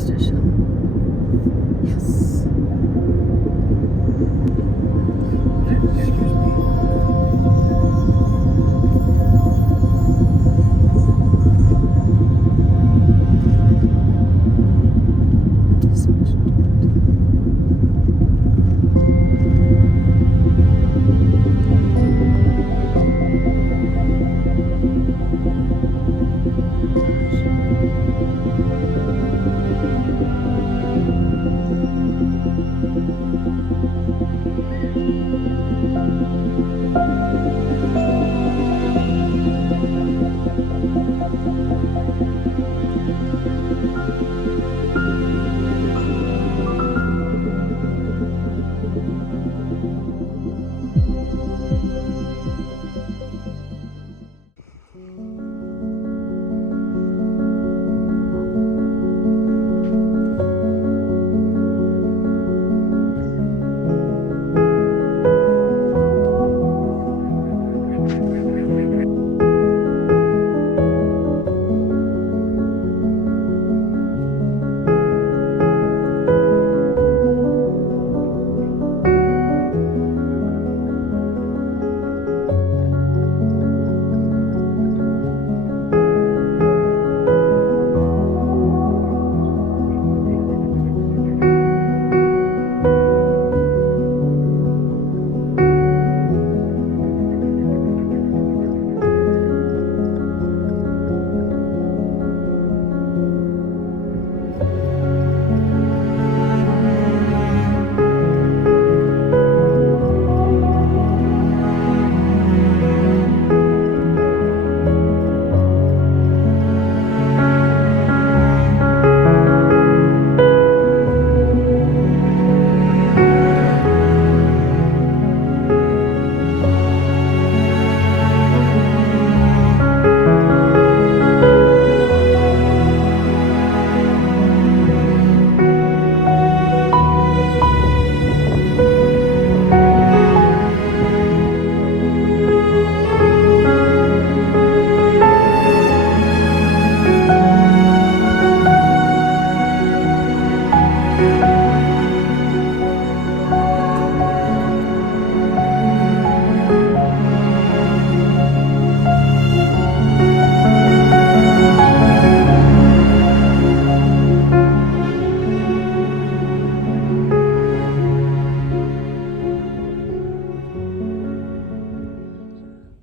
Superstition. Yes. Excuse me. So much to do.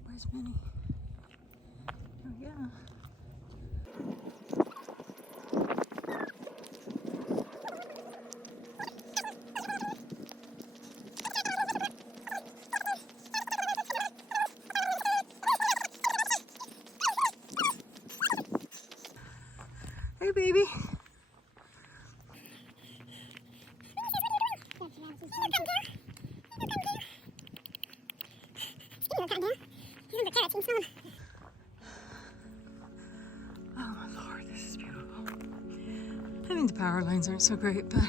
Where's Minnie? Oh yeah. Hey baby. Oh my lord, this is beautiful. I mean, the power lines aren't so great, but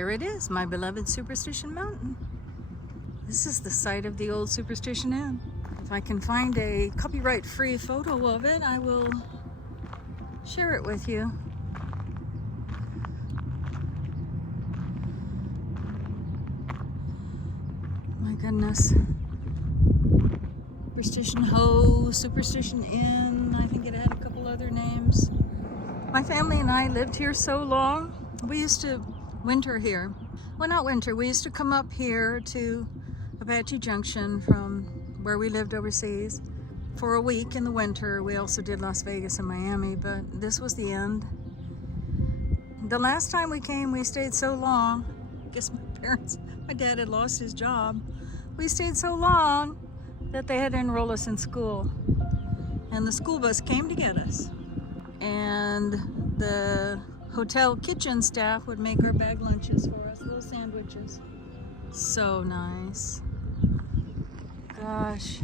There it is, my beloved Superstition Mountain. This is the site of the old Superstition Inn. If I can find a copyright-free photo of it, I will share it with you. My goodness. Superstition Ho, Superstition Inn, I think it had a couple other names. My family and I lived here so long. We used to winter here. Well, not winter, we used to come up here to Apache Junction from where we lived overseas for a week in the winter. We also did Las Vegas and Miami, but this was the end. The last time we came, we stayed so long. I guess my dad had lost his job. We stayed so long that they had to enroll us in school. And the school bus came to get us. And the hotel kitchen staff would make our bag lunches for us, little sandwiches. So nice. Gosh.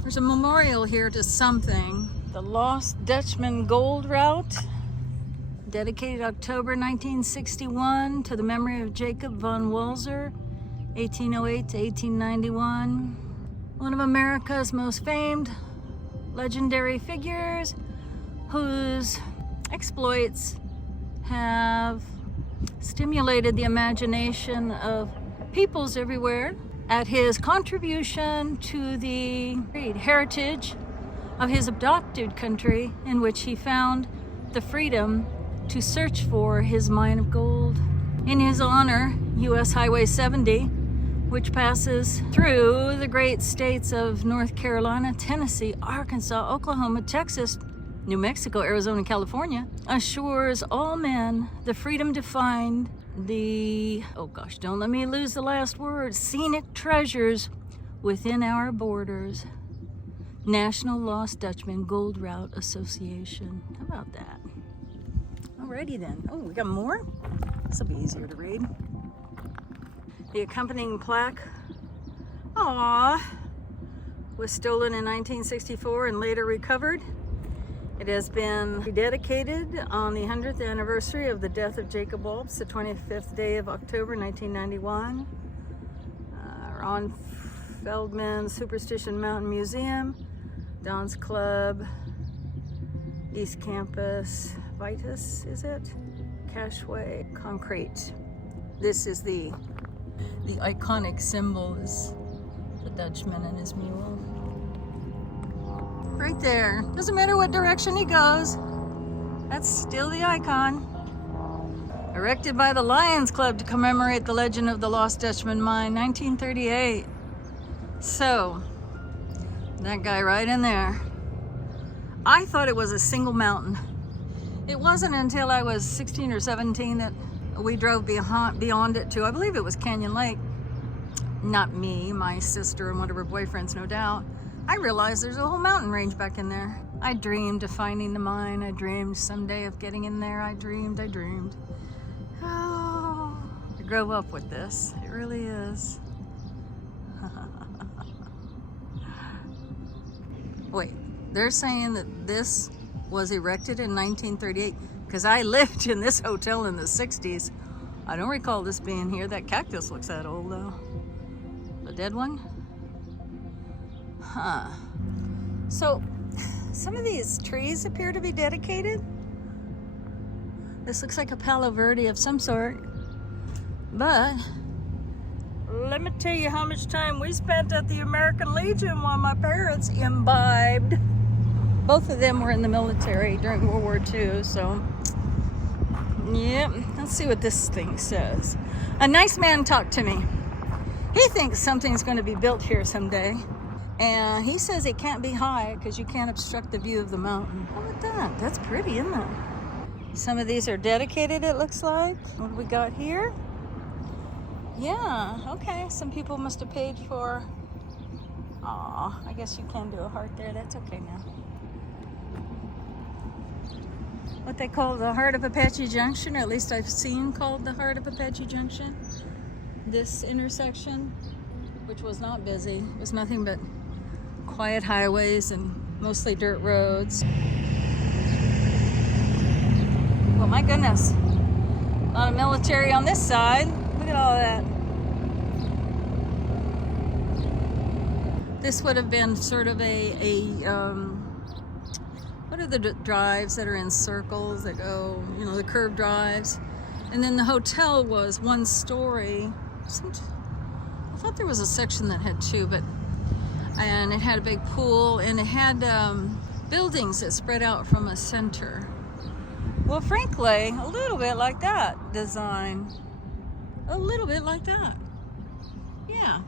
There's a memorial here to something. The Lost Dutchman Gold Route, dedicated October 1961 to the memory of Jacob von Walser, 1808 to 1891. One of America's most famed legendary figures whose exploits have stimulated the imagination of peoples everywhere at his contribution to the heritage of his adopted country, in which he found the freedom to search for his mine of gold. In his honor, U.S. Highway 70, which passes through the great states of North Carolina, Tennessee, Arkansas, Oklahoma, Texas, New Mexico, Arizona, California, assures all men the freedom to find the, oh gosh, don't let me lose the last word, scenic treasures within our borders. National Lost Dutchman Gold Route Association. How about that? Alrighty then. Oh, we got more? This will be easier to read. The accompanying plaque, was stolen in 1964 and later recovered. It has been rededicated on the 100th anniversary of the death of Jacob Waltz, the 25th day of October 1991. Ron Feldman Superstition Mountain Museum, Don's Club, East Campus, Vitus, is it? Cashway, Concrete. This is the iconic symbol, is the Dutchman and his mule. Right there. Doesn't matter what direction he goes. That's still the icon. Erected by the Lions Club to commemorate the legend of the Lost Dutchman Mine, 1938. So, that guy right in there. I thought it was a single mountain. It wasn't until I was 16 or 17 that we drove beyond it to, I believe it was Canyon Lake. Not me, my sister and one of her boyfriends, no doubt. I realized there's a whole mountain range back in there. I dreamed of finding the mine. I dreamed someday of getting in there. I dreamed. Oh, I grew up with this. It really is. Wait, they're saying that this was erected in 1938 because I lived in this hotel in the 60s. I don't recall this being here. That cactus looks that old though. The dead one? Huh. So, some of these trees appear to be dedicated. This looks like a Palo Verde of some sort. But, let me tell you how much time we spent at the American Legion while my parents imbibed. Both of them were in the military during World War II, so... Yep, let's see what this thing says. A nice man talked to me. He thinks something's going to be built here someday. And he says it can't be high because you can't obstruct the view of the mountain. How about that? That's pretty, isn't it? Some of these are dedicated, it looks like. What do we got here? Yeah, okay. Some people must have paid for... Aw, I guess you can do a heart there. That's okay now. What they call the Heart of Apache Junction, or at least I've seen called the Heart of Apache Junction. This intersection, which was not busy. It was nothing but quiet highways and mostly dirt roads. Well, my goodness. A lot of military on this side. Look at all that. This would have been sort of what are the drives that are in circles that go, you know, the curved drives? And then the hotel was one story. I thought there was a section that had two, and it had a big pool, and it had buildings that spread out from a center. Well, frankly, a little bit like that design. A little bit like that. Yeah,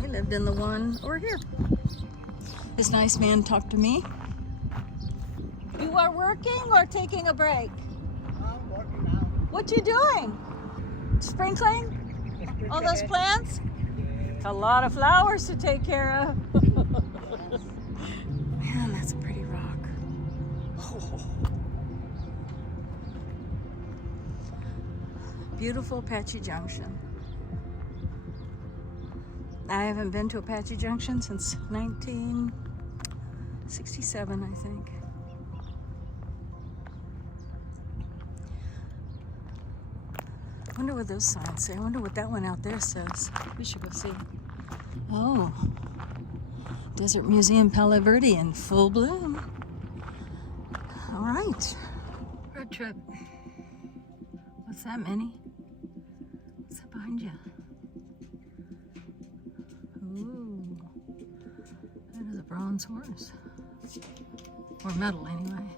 we lived in the one over here. This nice man talked to me. You are working or taking a break? I'm working now. What you doing? Sprinkling all those plants? A lot of flowers to take care of. Man, that's a pretty rock. Oh. Beautiful Apache Junction. I haven't been to Apache Junction since 1967, I think. I wonder what those signs say. I wonder what that one out there says. We should go see. Oh, Desert Museum Palo Verde in full bloom. All right, road trip. What's that, Minnie? What's that behind you? Ooh, that is a bronze horse. Or metal, anyway.